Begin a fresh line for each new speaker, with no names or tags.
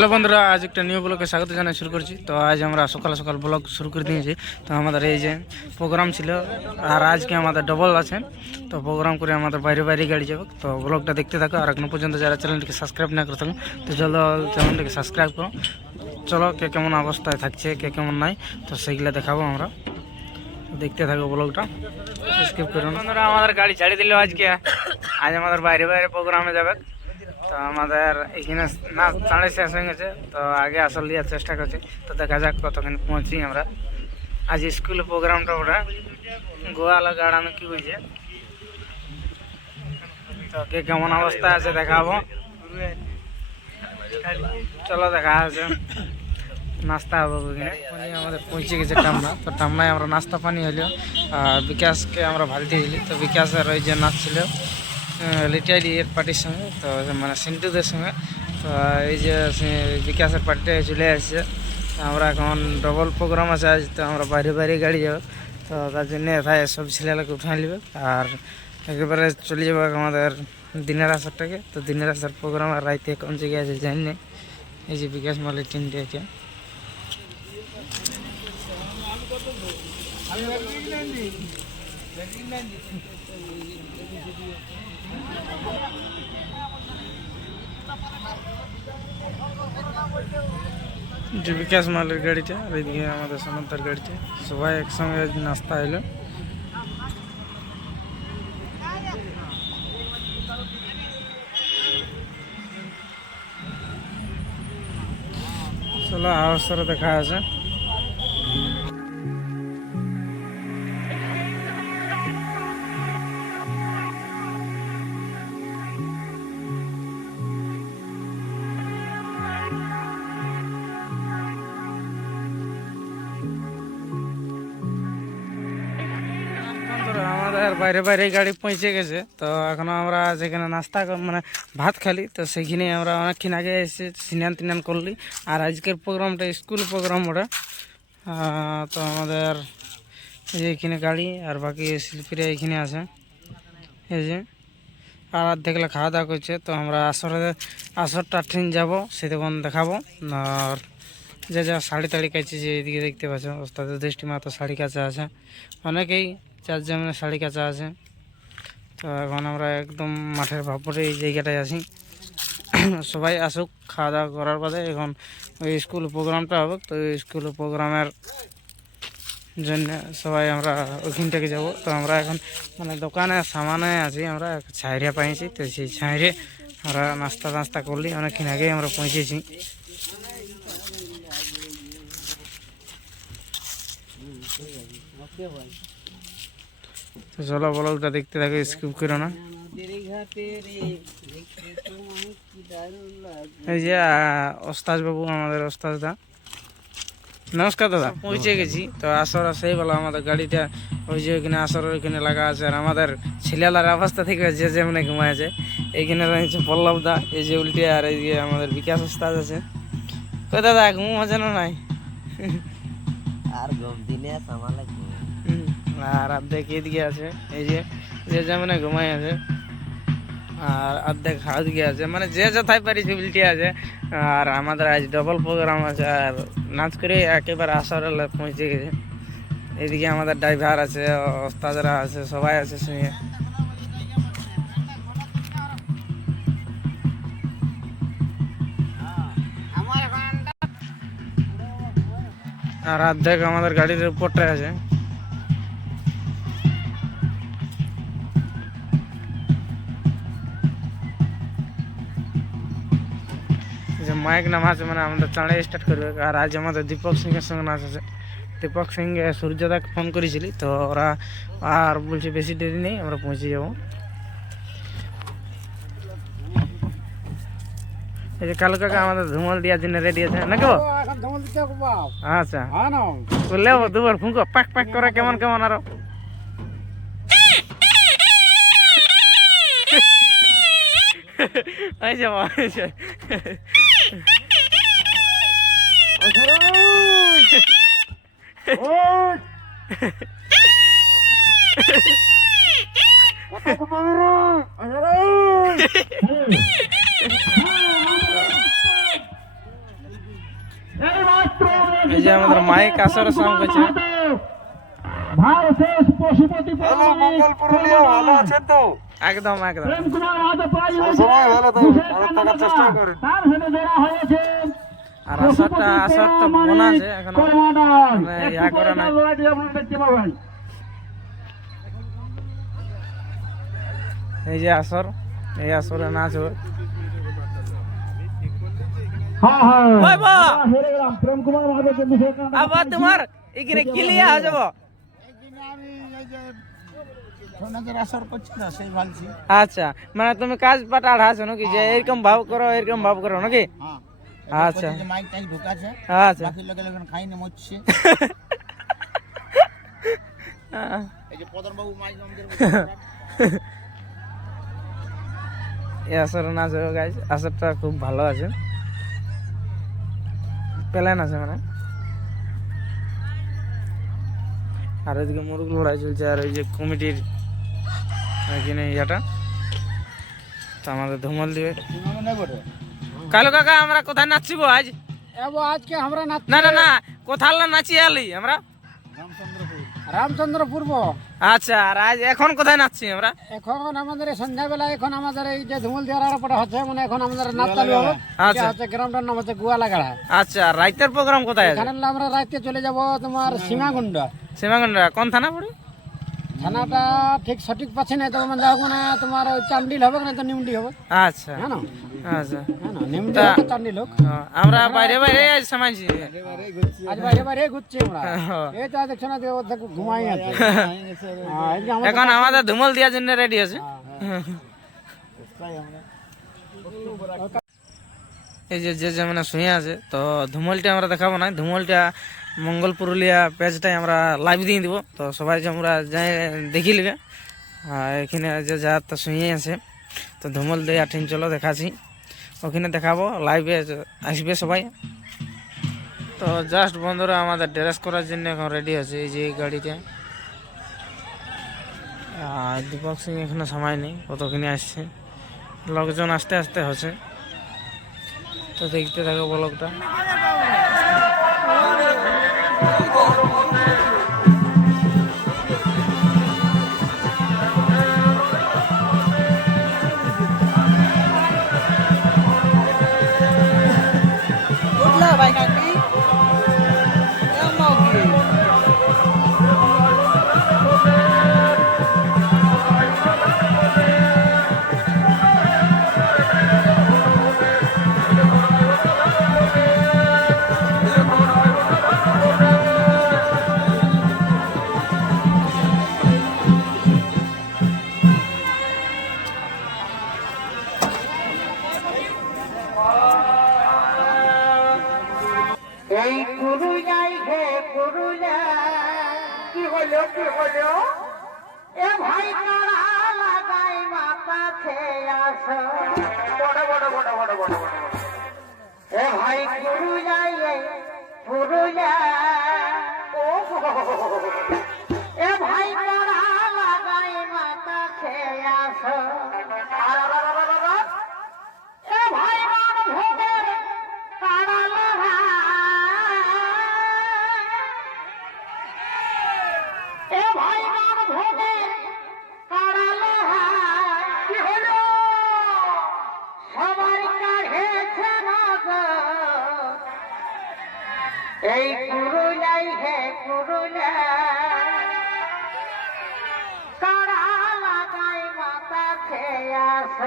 Hello বন্ধুরা আজ একটা নিউ ব্লগে স্বাগত জানাই শুরু করছি। তো আজ আমরা সকাল সকাল ব্লগ শুরু করে দিয়েছি। তো আমাদের এই যে প্রোগ্রাম ছিল আর আজকে আমাদের ডবল আছেন তো প্রোগ্রাম করে আমাদের বাইরে বাইরে গাড়ি যাবে। তো ব্লগটা দেখতে থাকো আর এখনও পর্যন্ত যারা চ্যানেলটিকে সাবস্ক্রাইব না করে থাকো তো জলদ চ্যানেলটিকে সাবস্ক্রাইব করো। চলো কে কেমন অবস্থায় থাকছে কে কেমন নাই তো সেইগুলো দেখাবো আমরা। দেখতে থাকো ব্লগটা স্কিপ করো না। বন্ধুরা আমাদের গাড়ি ছাড়ি দিল আজকে। আজ আমাদের বাইরে বাইরে প্রোগ্রামে যাবে। তো আমাদের এখানে নাচ চাঁড়ে শেষ হয়ে গেছে। তো আগে আসল দেওয়ার চেষ্টা করছি। তো দেখা যাক কতক্ষণ পৌঁছি আমরা। আজ স্কুল প্রোগ্রামটা ওটা। গোয়ালা গাড়ানো কি হয়েছে তো কে কেমন অবস্থা আছে দেখাবো। চলো দেখা আছে। নাস্তা হবে ওখানে আমাদের পৌঁছে গেছে টামনা তো টামনায় আমরা নাস্তা পানি হলো আর বিকাশকে আমরা ভালতে দিলি। তো বিকাশের ওই যে নাচ ছিল লিটাইড এর পার্টির সঙ্গে, তো মানে সিন্টুদের সঙ্গে। তো এই যে বিকাশের পার্টিটা চলে আসছে আমরা এখন ডবল প্রোগ্রাম আছে, আজ তো আমরা বাইরে বাইরে গাড়ি যাব। তো তার জন্য এথায় সব ছেলেগুলোকে উঠাই নেবে, আর একেবারে চলে যাব আমাদের দিনের আসারটাকে। তো দিনের আসার প্রোগ্রাম আর রাইতে কোন জায়গায় আছে জানি না। এই যে বিকাশ মালের টিমটি আছে যে বিকাশ মালের গাড়িটা আর এদিকে আমাদের সমন্তার গাড়িটা সবাই একসঙ্গে আজ নাস্তা এলো চলো আওয়াজ দেখা আছে আমাদের বাইরে বাইরে গাড়ি পৌঁছে গেছে। তো এখন আমরা যেখানে নাস্তা মানে ভাত খালি, তো সেখানে আমরা অনেকক্ষণ আগে এসে সিনান টিনান করলি। আর আজকের প্রোগ্রামটা স্কুল প্রোগ্রাম ওটা। তো আমাদের এই যে এখানে গাড়ি আর বাকি শিল্পীরা এখানে আছে। এই যে, আর দেখলে খাওয়া দাওয়া করছে। তো আমরা আসরে, আসরটা ট্রেন যাব সে তখন দেখাবো। আর যে যা শাড়ি তাড়ি কাছে যে এদিকে দেখতে পাচ্ছ, ওস্তাদের দৃষ্টি মাত্র শাড়ি কাছে আছে। অনেকেই চার যেমন শাড়ি কাছে আছে। তো এখন আমরা একদম মাঠের ভাপরে এই জায়গাটায় আছি। সবাই আসুক খাওয়া দাওয়া করার বাদে এখন ওই স্কুল প্রোগ্রামটা হবে। তো স্কুল প্রোগ্রামের জন্য সবাই আমরা ওইখানটাকে যাব। তো আমরা এখন মানে দোকানে সামানে আছি, আমরা ছাইরে পাইছি। তো সেই ছাইরে আমরা নাস্তা টাস্তা করলি, অনেকক্ষণ আগেই আমরা পৌঁছেছি। তো চলো ব্লগটা দেখতে থাকো স্কিপ করো না। এই যে আহ, ওস্তাজ বাবু আমাদের ওস্তাজ দা নমস্কার দাদা। পৌঁছে গেছি। তো আসর সেই বলো আমাদের গাড়িটা ওই যে ওইখানে আসর ওইখানে লাগা আছে আর আমাদের ছেলেলার অবস্থা থেকে যে যেমন ঘুমায় আছে এইখানে রয়েছে পল্লব দা এই যে উল্টে আর এই যে আমাদের বিকাশ ওস্তাদ আছে। কই দাদা ঘুম আছে না নাই?
আর ঘুম দিনে সামালে ঘুম
আর অর্ধেক এদিকে আছে? এই যে যে যেমন ঘুমাই আছে। আর অর্ধেক হাত দিকে আছে। মানে যে যথাই পারি উল্টে আছে, আর আমাদের আজ ডবল প্রোগ্রাম আছে, আর নাচ করে একেবারে আসার পৌঁছে গেছে। এদিকে আমাদের ড্রাইভার আছে, ওস্তাদরা আছে, সবাই আছে সঙ্গে আর অর্ধেক আমাদের গাড়ির উপরটায় আছে। যে মাইক নাম আছে মানে আমাদের চাঁড়ে স্টার্ট করবে। আর আজ আমাদের দীপক সিংয়ের সঙ্গে নাচ আছে। দীপক সিং সূর্যদাকে ফোন করেছিলি, তো ওরা আর বলছে বেশি দেরি নেই, আমরা পৌঁছে যাব। এই যে কালু কাকা আমাদের ধুমল দেওয়ার জন্য রেডি আছে নাকি গো? আচ্ছা। বললে দুবার ফুঁকো পাক পাক করে কেমন কেমন আরও। এই যে। Jangan bermain kasar sama
kecil. শেষ পশুপতি
ভালো আছেন তো?
একদম একদম।
প্রেম কুমার মাহাতো প্রাইজ
সবসময় ভালো তো ভালো থাকার চেষ্টা করেন।
তার হেনে ধরা হয়েছে।
আর আসরটা আসরটা বোনা আছে এখনও। ইয়া করা নাই।
লড়াইটি আপনারা দেখতে পাবেন।
এই যে আসর এই আসরে নাচ হবে
হ্যাঁ হ্যাঁ।
আবার তোমার এখানে ক্লিয়ার হয়ে যাব। আচ্ছা মানে তুমি কাজ পাটা আছো নাকি? যে এরকম ভাব করো এরকম ভাব করো নাকি? আচ্ছা।
মাইক টাইক ঢুকাছে
আচ্ছা।
বাকি লোকে লোকেন খাইনি মরছে। এই যে পদর বাবু মাইক আমাদের
এই আসরে নাচ হবে গাইজ আসরটা খুব ভালো আছে। প্ল্যান আছে মানে। আর ওইদিকে মুরগ লড়াই চলছে আর ওই যে কমিটির এখানে ইয়াটা। তো আমাদের ধুমল দিবে। কালু কাকা আমরা কোথায় নাচিব আজ?
এবো আজকে আমরা না
না না না নাচি আলি আমরা?
রামচন্দ্র পূর্ব
আচ্ছা আর আজ এখন কোথায় নাচছি আমরা?
এখন আমাদের এই সন্ধ্যাবেলা এখন আমাদের এই যে ধুমুল দেওয়ার পটা হচ্ছে মানে এখন আমাদের নাচ চালু হবে।
আচ্ছা।
হচ্ছে গ্রামটার নাম হচ্ছে গুয়ালাগাড়া।
আচ্ছা রাইতের প্রোগ্রাম কোথায় আছে?
এখানে আমরা রাইতে চলে যাব তোমার সীমাকুণ্ড।
সীমাগন্ডা কোন থানা পড়ে?
থানাটা ঠিক সঠিক পাচ্ছি না তবে মানে যাক মানে তোমার চান্ডিল হবে না তো নিমডি হবে
আচ্ছা।
হ্যাঁ না?
আচ্ছা।
হ্যাঁ না নিমডি
তা-
হবে চান্ডিল হোক
হ্যাঁ, আমরা বাইরে বাইরে আজ সমাজছি
আজ বাইরে বাইরে ঘুরছি আমরা।
হ্যাঁ।
এই তো দেখছ না যে অর্ধেক ঘুমাই আছে। হ্যাঁ,
এখন আমাদের ধুমল দেওয়ার জন্য রেডি আছে। এই যে যে মানে শুয়ে আছে তো ধুমলটা আমরা দেখাবো না। ধুমলটা মঙ্গল পুরুলিয়া পেজটাই আমরা লাইভ দিয়ে দিব। তো সবাই যে আমরা যাই, দেখি আর এখানে যে যা তো শুয়ে আছে, তো ধুমল দিয়ে আঠিন চলো দেখাচ্ছি। ওখানে দেখাবো লাইভে আসবে সবাই। তো জাস্ট বন্ধুরা, আমাদের ড্রেস করার জন্য এখন রেডি আছে এই যে গাড়িতে। আর দীপক সিং এখনও সময় নেই, কতখানি আসছে। লোকজন আস্তে আস্তে হচ্ছে। তো দেখতে থাকো ব্লগটা
এই যাই হে গুরু কি হলো কি হলো? এ ভাই তারা লাগাই মাথা খেয়ে আস। বড় বড় বড় বড় বড় এ ভাই গুরু এই পুরুলিয়া। ও ভয়ঙ্কর ভোগে কারালো এই কুরুলাই হে কুরুলা কারা লাগাই মাথা খেয়ে আস?